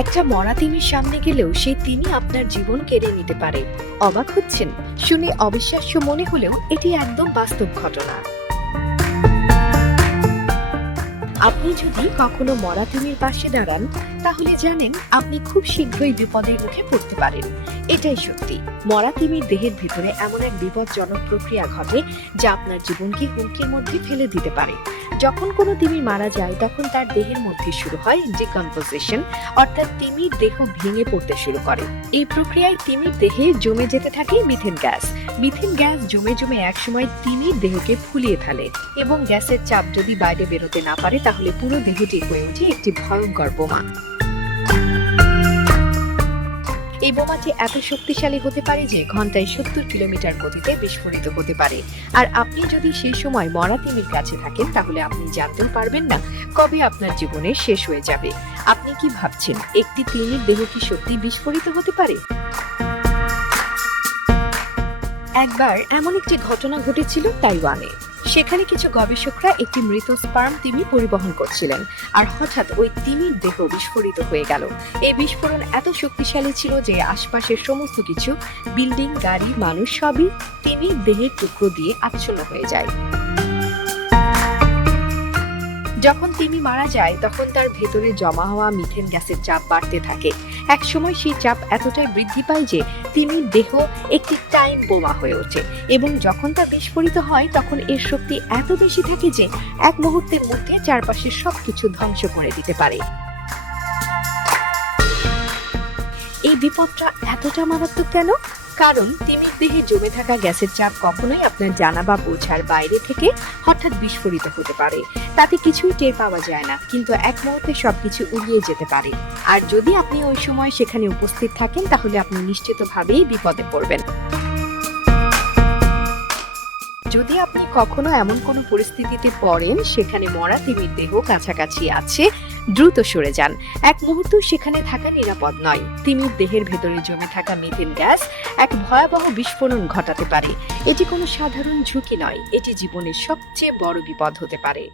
একটা মরা তিমির সামনে গেলেও সেই তিমি আপনার জীবন কেড়ে নিতে পারে। অবাক হচ্ছেন। শুনে অবিশ্বাস্য মনে হলেও এটি একদম বাস্তব ঘটনা। আপনি যদি কখনো মরা তিমির পাশে দাঁড়ান, তাহলে জানেন আপনি খুব শীঘ্রই বিপদের মুখে পড়তে পারেন। এটাই সত্যি। মরা তিমির দেহের ভিতরে এমন এক বিপজ্জনক প্রক্রিয়া ঘটে, যা আপনার জীবনকে হুমকির মধ্যে ফেলে দিতে পারে। যখন কোনো তিমি মারা যায়, তখন তার দেহের মধ্যে শুরু হয় ডিকম্পোজিশন, অর্থাৎ তিমির দেহ ভেঙে পড়তে শুরু করে। এই প্রক্রিয়ায় তিমির দেহে জমে যেতে থাকে মিথেন গ্যাস। মিথেন গ্যাস জমে জমে একসময় তিমির দেহকে ফুলিয়ে ফেলে এবং গ্যাসের চাপ যদি বাইরে বেরোতে না পারে, তাহলে পুরো দেহটি হয়ে ওঠে একটি ভয়ঙ্কর বোমা। এই বোমাটি এত শক্তিশালী হতে পারে যে ঘন্টায় সত্তর কিলোমিটার গতিতে বিস্ফোরিত হতে পারে। আর আপনি যদি সেই সময় মরা তিমির কাছে থাকেন, তাহলে আপনি জানতেও পারবেন না কবে আপনার জীবনের শেষ হয়ে যাবে। আপনি কি ভাবছেন, একটি তিমির দেহ কি সত্যি বিস্ফোরিত হতে পারে? একবার এমন একটি ঘটনা ঘটেছিল তাইওয়ানে। সেখানে কিছু গবেষকরা একটি মৃত স্পার্ম তিমি পরিবহন করছিলেন। আর হঠাৎ ওই তিমির দেহ বিস্ফোরিত হয়ে গেল। এই বিস্ফোরণ এত শক্তিশালী ছিল যে আশপাশের সমস্ত কিছু, বিল্ডিং, গাড়ি, মানুষ সবই তিমির দেহের টুকরো দিয়ে আচ্ছন্ন হয়ে যায়। যখন তিমি মারা যায়, তখন তার ভেতরে জমা হওয়া মিথেন গ্যাসের চাপ বাড়তে থাকে। এক সময় সেই চাপ এতটাই বৃদ্ধি পায় যে তিমির দেহ একটি টাইম বোমা হয়ে ওঠে এবং যখন তা বিস্ফোরিত হয়, তখন এর শক্তি এত বেশি থাকে যে, এক মুহূর্তের মধ্যে চারপাশের সবকিছু ধ্বংস করে দিতে পারে। এই বিপদটা এতটা মারাত্মক কেন? কারণ তিমির দেহে জমে থাকা গ্যাসের চাপ কখনোই আপনার জানা বা বোঝার বাইরে থেকে হঠাৎ বিস্ফোরিত হতে পারে। তাতে কিছুই টের পাওয়া যায় না, কিন্তু এক মুহূর্তে সবকিছু উড়িয়ে যেতে পারে। আর যদি আপনি ওই সময় সেখানে উপস্থিত থাকেন, তাহলে আপনি নিশ্চিতভাবেই বিপদে পড়বেন। যদি আপনি কখনো এমন কোনো পরিস্থিতিতে পড়েন, সেখানে মরা তিমির দেহ কাছাকাছি আছে, দ্রুত সরে যান। এক মুহূর্ত সেখানে থাকা নিরাপদ নয়। তিমির দেহের ভেতরে জমে থাকা মিথেন গ্যাস এক ভয়াবহ বিস্ফোরণ ঘটাতে পারে। এটি কোনো সাধারণ ঝুঁকি নয়। এটি জীবনের সবচেয়ে বড় বিপদ হতে পারে।